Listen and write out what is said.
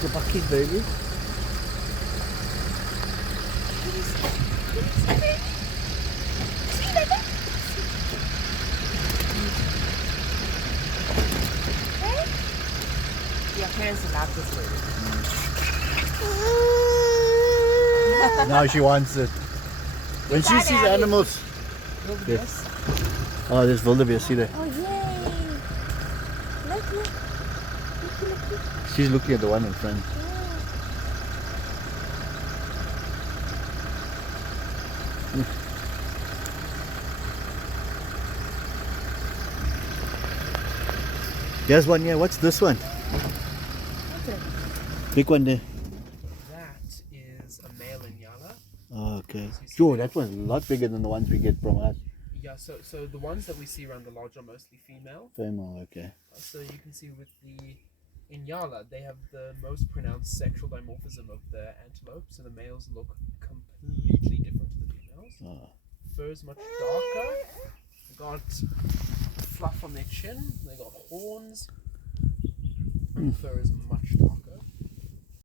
The bucket, baby. Your parents love this baby. Now she wants it. When she sees animals. Yes. Oh, there's wildebeest. See there. Oh, yay! Look. She's looking at the one in front. There's one here. What's this one? Big one there. That is a male Inyala. Oh, okay. Joe, that one's a lot bigger than the ones we get from us. Yeah, so the ones that we see around the lodge are mostly female. Female, okay. So you can see with the Inyala, they have the most pronounced sexual dimorphism of the antelope. So the males look completely different to the females. Oh. Fur is much darker. They got fluff on their chin. They got horns. And the fur is much darker.